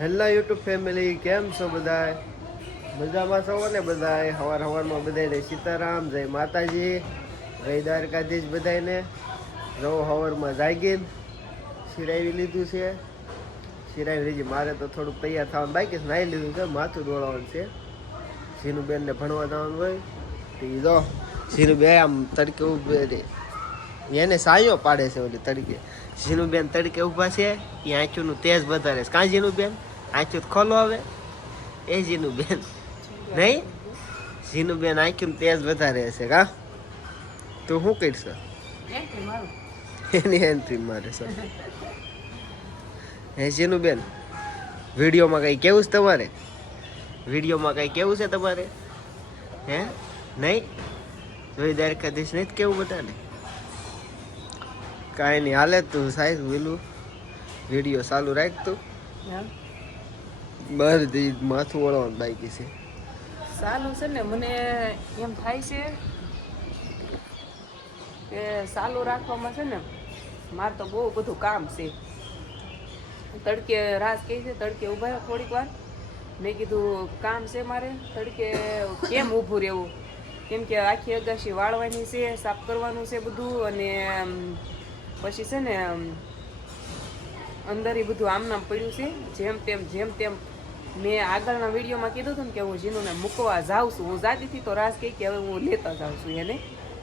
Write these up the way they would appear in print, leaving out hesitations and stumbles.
Hello YouTube family, કેમ છો બધા? મજામાં છો ને બધા? સવારમાં બધાને સીતારામ, જય માતાજી, જય દ્વારકાધીશ બધાને. રવો સવારમાં જાગીને સિરાવી લીધું છે. સિરાવી લીધી. મારે તો થોડુંક તૈયાર થવાનું બાકી છે. નાહી લીધું છે, માથું દોડાવવાનું છે. ઝીનુબેનને ભણવા જવાનું હોય તો જો ઝીનુબેન આમ તડકે ઊભી રહે, એને સાયો પાડે છે ઓલી તડકે. ઝીનુબેન તડકે ઊભા છે, એ આંખોનું તેજ વધારે છે. કાં ઝીનુબેન? આંખો ખોલો હવે. એ ઝીનુબેન નહીં, ઝીનુબેન આંખોનું તેજ વધારે છે. કા તું શું કરીશ? એની એન્ટ્રી મારે છે. હે ઝીનુબેન, વિડીયોમાં કંઈ કેવું છે તમારે? વિડીયોમાં કંઈ કેવું છે તમારે? હે નહીં જોઈ દ્વારકાધીશ નહીં કેવું બધાને? કાંઈ નહીં, હાલે તું સાહેબ વેલું વિડીયો ચાલુ રાખ તું. બધી માથું વળવાનું બાકી છે. સાલું છે ને, મને એમ થાય છે કે ચાલુ રાખવામાં છે ને મારે તો બહુ બધું કામ છે. તડકે રાસ કહે છે તડકે ઊભા રહ્યો થોડીક વાર. મેં કીધું કામ છે મારે તડકે, કેમ ઊભું રહેવું? કેમ કે આખી અગાશી વાળવાની છે, સાફ કરવાનું છે બધું. અને પછી છે ને અંદર એ બધું આમનામ પડ્યું છે. જેમ તેમ મેં આગળના વિડીયોમાં કીધું હતું ને કે હું જીનુને મૂકવા જાઉં છું. હું જાતી હતી તો રાસ કહી કે હવે હું લેતા જાઉં છું એને.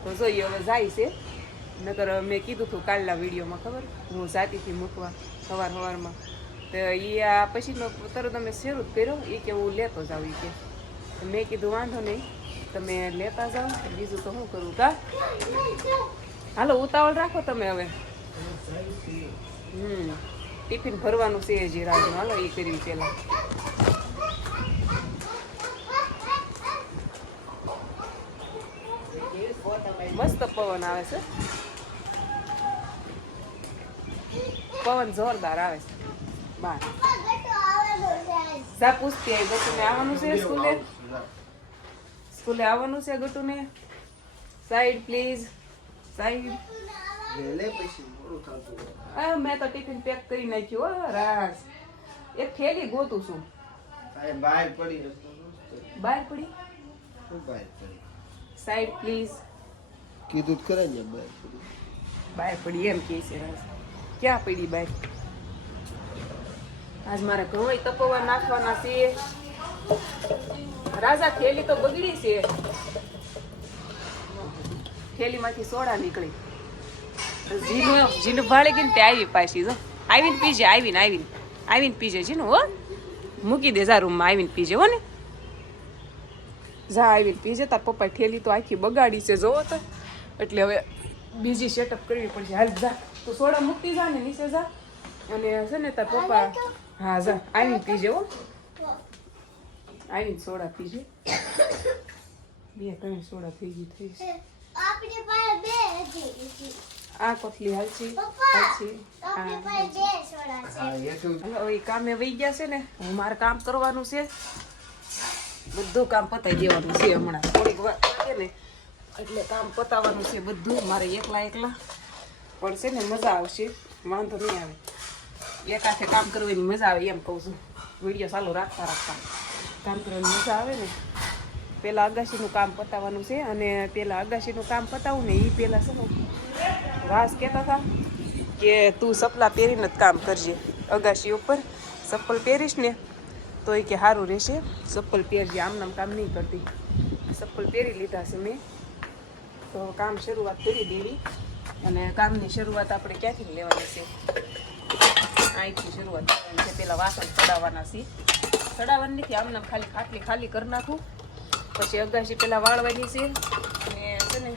તો જોઈએ હવે જાય છે. નકર મેં કીધું હતું કાલના વિડીયોમાં, ખબર હું જાતી હતી મૂકવા સવારમાં. તો એ આ પછીનો તરત તમે શરૂ જ કર્યો એ કે હું લેતો જાઉં એ કે. મેં કીધું વાંધો નહીં, તમે લેતા જાઓ, બીજું તો શું કરું. કા હાલો ઉતાવળ રાખો તમે હવે. ટિફિન ભરવાનું છે હજી રાજુ. હાલો એ કરવી પેલા. મસ્ત પવન આવે છે, પવન જોરદાર આવે છે બાર. જા પૂછતી આવી ગટુને આવવાનું છે સ્કૂલે આવવાનું છે ગટુને. Side please, side. મેં તો ટિફિન પેક કરી નાખ્યું. રાસ એક થેલી ગોતું છું. બહાર પડી. બહાર પડી? Side please. કીધું જ કરે ને બહાર પડી એમ કે છે રાસ. ક્યાં પડી બહાર? આજ મારે ઘઉં તપવા નાખવાના છે. રાજા થેલી તો બગડી છે. થેલીમાંથી સોડા નીકળી. જીનું ભાળી ગઈ ને તે આવી પાછી. જો આવીને પીજે, આવીને પીજે જીનું. હો મૂકી દે જા રૂમમાં, આવીને પીજે હો ને. જા આવીને પીજે. તાર પપ્પા થેલી તો આખી બગાડી છે જોવો તો. એટલે હવે બીજી સેટઅપ કરવી પડશે. હાલ જા તું સોડા મૂકતી જા ને નીચે જા. અને છે ને તાર પપ્પા હા જા આવીને પીજે હો. આવીને સોડા પીજે. 2-3 સોડા થઈ ગઈ થઈ. આ કોથલી હાલશી. હવે કામે વહી ગયા છે ને, હું મારે કામ કરવાનું છે. બધું કામ પતાવી દેવાનું છે હમણાં. થોડીક વાર લાગે ને એટલે કામ પતાવવાનું છે બધું મારે એકલા. પણ છે ને મજા આવશે, વાંધો નહીં આવે. એક હાથે કામ કરવાની મજા આવે એમ કહું છું. વિડીયો ચાલુ રાખતા કામ કરવાની મજા આવે ને. પેલા અગાશીનું કામ પતાવવાનું છે. અને પેલા અગાશીનું કામ પતાવું ને એ પેલા છે ને રાસ કહેતા હતા કે તું ચપલા પહેરીને જ કામ કરજે. અગાશી ઉપર ચપ્પલ પહેરીશ ને તો એ કે સારું રહેશે. ચપ્પલ પહેરજે, આમનામ કામ નહીં કરતી. ચપ્પલ પહેરી લીધા છે મેં. તો કામ શરૂઆત કરી દેવી. અને કામની શરૂઆત આપણે ક્યાંથી લેવાની છે? અહીંથી શરૂઆત કરવાની છે. પહેલાં વાસણ ચડાવવાના છે. ચડાવવાની નથી, આમનામ ખાલી ખાલી કરી નાખું. પછી અગાશી પહેલાં વાળવાની છે. અને છે ને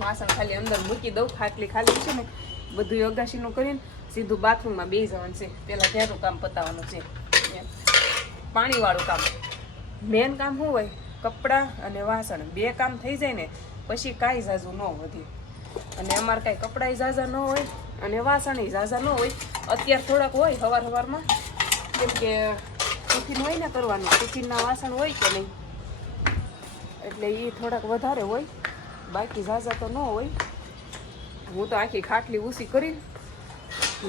વાસણ ખાલી અંદર મૂકી દઉં. ખાટલી ખાલી છે ને બધું અગાશીનું કરીને સીધું બાથરૂમમાં બેસી જવાનું છે. પહેલાં ત્યાંનું કામ પતાવવાનું છે. પાણીવાળું કામ મેન કામ શું હોય? કપડાં અને વાસણ 2 કામ થઈ જાય ને પછી કાંઈ ઝાઝું ન વધે. અને અમારે કાંઈ કપડાં ઝાઝા ન હોય અને વાસણ ઝાઝા ન હોય. અત્યારે થોડાક હોય સવારમાં, કેમ કે ટિફિન હોય ને કરવાનું. ટિફિનના વાસણ હોય કે નહીં એટલે એ થોડાક વધારે હોય. બાકી ઝાઝા તો ન હોય. હું તો આખી ખાટલી ઊંચી કરી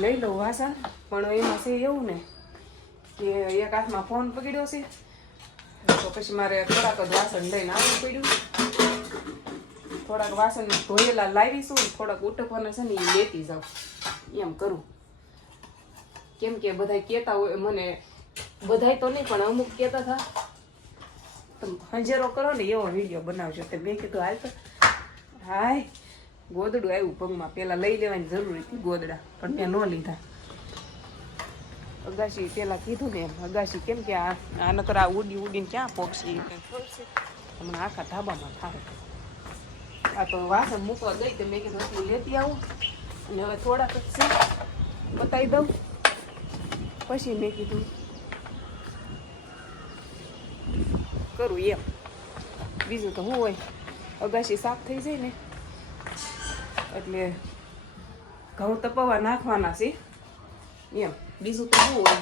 લઈ લઉં વાસણ. પણ એમાં છે એવું ને કે એક હાથમાં ફોન પકડ્યો છે તો પછી મારે થોડાક જ વાસણ લઈને આવવું પડ્યું. થોડાક વાસણ ધોયેલા લાવીશું, થોડાક ઉટકવાના છે ને એ લેતી જાઉં એમ કરું. કેમ કે બધા કહેતા હોય મને, બધાય તો નહીં પણ અમુક કહેતા હતા તમે હંજેરો કરો ને એવો વિડીયો બનાવજો. તે મેં કીધું હાલ તો હાય ગોદડું આવ્યું પગમાં, પહેલાં લઈ લેવાની જરૂર હતી ગોદડા પણ મેં ન લીધા. અગાશી પેલા કીધું ને અગાશી કેમ કે આ નકર આ ઉડીને ક્યાં પોગશે ખોલશે હમણાં આખા ધાબામાં થાય. આ તો વાસણ મૂકવા ગઈ તો મેં કીધું એટલું લેતી આવું અને હવે થોડાક જ છે બતાવી દઉં. પછી મેં કીધું કરું એમ, બીજું તો શું હોય. અગાશી સાફ થઈ જાય ને એટલે ઘઉં તપાવવા નાખવાના છે એમ, બીજું તો શું હોય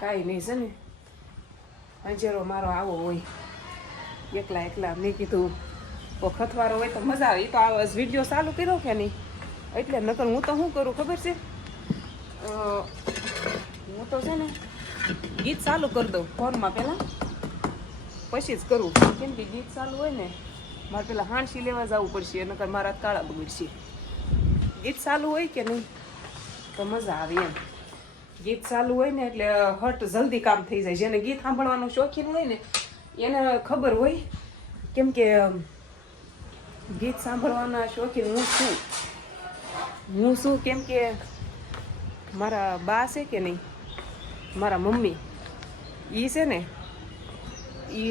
કાંઈ નહીં છે ને. અંજેરો મારો આવો હોય એકલા. મેં કીધું ખથવારો હોય તો મજા આવે. એ તો આ વિડીયો ચાલુ કર્યો કે નહીં એટલે નકર હું તો શું કરું ખબર છે, હું તો છે ને ગીત ચાલુ કરી દઉં ફોનમાં પહેલાં, પછી જ કરું. કેમ કે ગીત ચાલુ હોય ને મારે પેલા હાણસી લેવા જવું પડશે નકર મારા કાળા બગડશે. ગીત ચાલુ હોય કે નહીં તો મજા આવે એમ. ગીત ચાલુ હોય ને એટલે હટ જલ્દી કામ થઈ જાય. જેને ગીત સાંભળવાનું શોખીન હોય ને એને ખબર હોય. કેમ કે ગીત સાંભળવાના શોખીન હું છું. કેમ કે મારા બા છે કે નહીં, મારા મમ્મી એ છે ને એ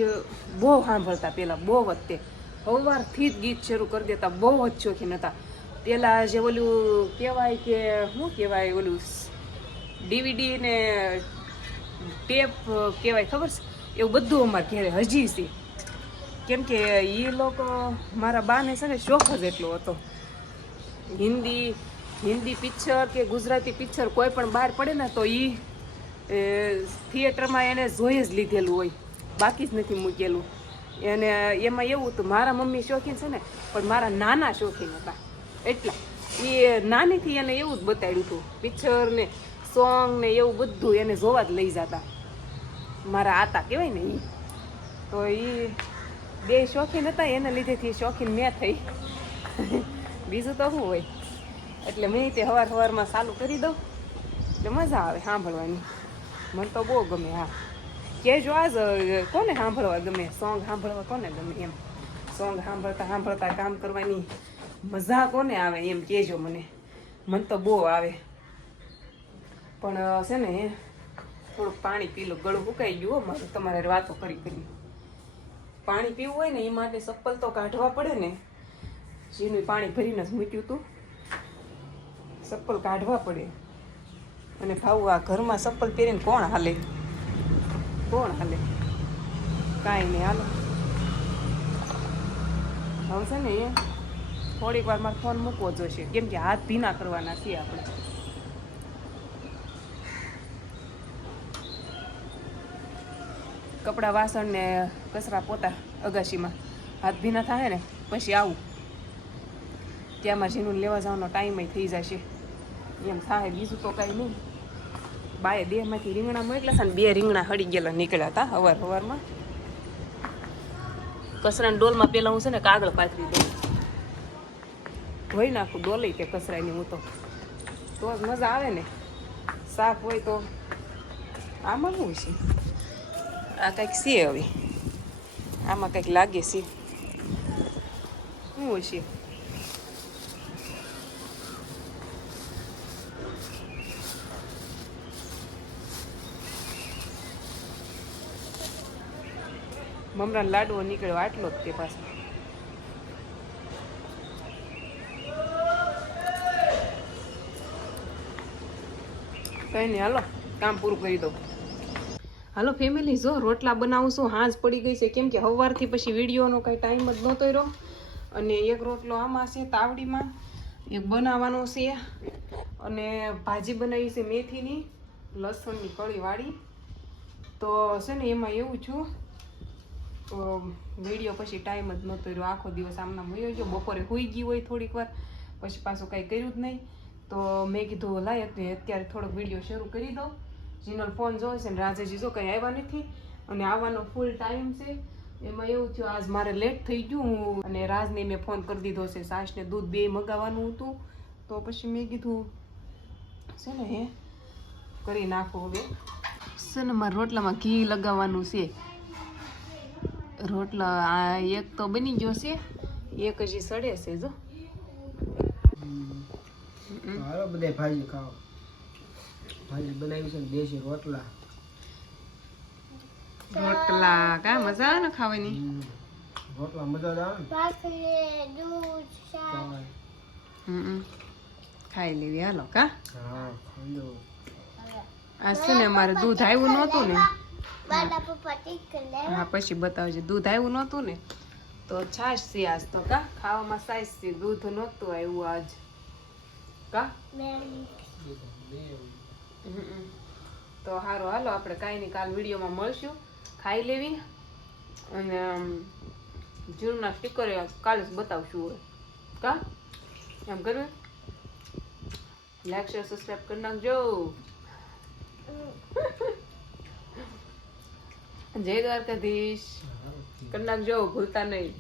બહુ સાંભળતા પહેલાં, બહુ જ તે સવારથી જ ગીત શરૂ કરી દેતા, બહુ જ શોખીન હતા. પહેલાં જે ઓલું કહેવાય કે શું કહેવાય ઓલું DVD ને ટેપ કહેવાય ખબર છે, એવું બધું અમારે ઘરે હજી છે. કેમ કે એ લોકો મારા બાને છે ને શોખ જ એટલો હતો. હિન્દી પિક્ચર કે ગુજરાતી પિક્ચર કોઈ પણ બહાર પડે ને તો એ થિયેટરમાં એને જોઈ જ લીધેલું હોય, બાકી જ નથી મૂકેલું. એને એમાં એવું હતું મારા મમ્મી શોખીન છે ને પણ મારા નાના શોખીન હતા. એટલા એ નાનીથી એને એવું જ બતાવ્યું હતું પિક્ચર ને સોંગ ને એવું બધું એને જોવા જ લઈ જતા. મારા આતા કહેવાય ને એ તો એ બે શોખીન હતા, એના લીધેથી શોખીન મેં થઈ. બીજું તો શું હોય. એટલે મેં તે સવારમાં ચાલુ કરી દઉં એટલે મજા આવે સાંભળવાની. મને તો બહુ ગમે. હા કહેજો આજ કોને સાંભળવા ગમે, સોંગ સાંભળવા કોને ગમે એમ. સોંગ સાંભળતા કામ કરવાની મજા કોને આવે એમ કહેજો મને. મને તો બહુ આવે. પણ છે ને થોડુંક પાણી પી લો, ગળું સુકાઈ ગયું મારું તમારે વાતો કરી. પાણી પીવું હોય ને એ માટે ચપ્પલ તો કાઢવા પડે ને. જેનું પાણી ભરીને જ મૂક્યું હતું, ચપ્પલ કાઢવા પડે. અને ભાવું આ ઘરમાં ચપ્પલ પહેરીને કોણ હાલે કાંઈ નહીં. હાલો હવે છે ને થોડીક વાર મારે ફોન મૂકવો જોઈશે કેમ કે હાથ ભીના કરવાના છીએ આપણે. કપડાં વાસણ ને કચરા પોતા અગાશીમાં હાથ ભીના થાય ને પછી આવું ત્યાં મારે જેનું લેવા જવાનો ટાઈમ થઈ જશે એમ થાય. બીજું તો કાંઈ નહીં. બાએ દેહમાંથી રીંગણા મોકલ્યા હતા ને 2 રીંગણા હળી ગયેલા નીકળ્યા હતા સવારમાં. કચરાની ડોલમાં પહેલાં હું છે ને કાગળ પાથરી દઉં, ધોઈ નાખું ડોલે તે કચરાની. હું તો જ મજા આવે ને. સાફ હોય તો આમાં શું છે, આ કંઈક છે હવે આમાં કંઈક લાગે છે શું છે. મમરાનો લાડવો નીકળ્યો આટલો જ તે પાછો. કંઈ નહીં હાલો કામ પૂરું કરી દઉં. હાલો ફેમિલી, જો રોટલા બનાવું છું. હાંજ પડી ગઈ છે કેમ કે સવારથી પછી વિડીયોનો કાંઈ ટાઈમ જ નહોતો રહ્યો. અને એક રોટલો આમાં છે તાવડીમાં, એક બનાવવાનો છે. અને ભાજી બનાવી છે મેથીની લસણની કળીવાળી. તો છે ને એમાં એવું છું વિડીયો પછી ટાઈમ જ નહોતો રહ્યો. આખો દિવસ આમના વયો ગયો. બપોરે સૂઈ ગઈ હોય થોડીક વાર પછી પાછું કાંઈ કર્યું જ નહીં. તો મેં કીધું લાય અત્યારે થોડોક વિડીયો શરૂ કરી દઉં. જીનો ફોન જોવે છે ને રાજેજી જો કંઈ આવ્યા નથી અને આવવાનો ફૂલ ટાઈમ છે. એમાં એવું થયું આજ મારે લેટ થઈ ગયું અને રાજને મેં ફોન કરી દીધો છે. સાસ ને દૂધ બે મગાવવાનું હતું તો પછી મેં કીધું છે ને હે કરી નાખો હવે. છે ને મારા રોટલામાં ઘી લગાવવાનું છે. રોટલા આ એક તો બની ગયો છે, એક હજી સડે છે જો. હાલો બધા ભાજી ખાઓ. ભાજી બનાવી છે ને દેશી રોટલા. રોટલા કા મજા આવે ને ખાવાની. રોટલા મજા આવે ને. ખાઈ લેવી હાલો કા. હા ખાઈ લો. આ છે ને મારે દૂધ આવ્યું નહોતું ને. હા પછી બતાવજે. દૂધ આવ્યું નહોતું ને તો છાશ છે આજ તો કા. ખાવામાં સાઈઝ છે, દૂધ નહોતું આવ્યું આજ કા. તો સારું હાલો આપણે કાંઈ નહીં કાલ વિડીયોમાં મળશું. ખાઈ લેવી અને જીરુના સ્ટીકર કાલે જ બતાવશું હોય કા. એમ કરવું. લાઈક શેર સબસ્ક્રાઈબ કરી નાખજો. જય દ્વારકાધીશ કરી નાખજો, ભૂલતા નહીં.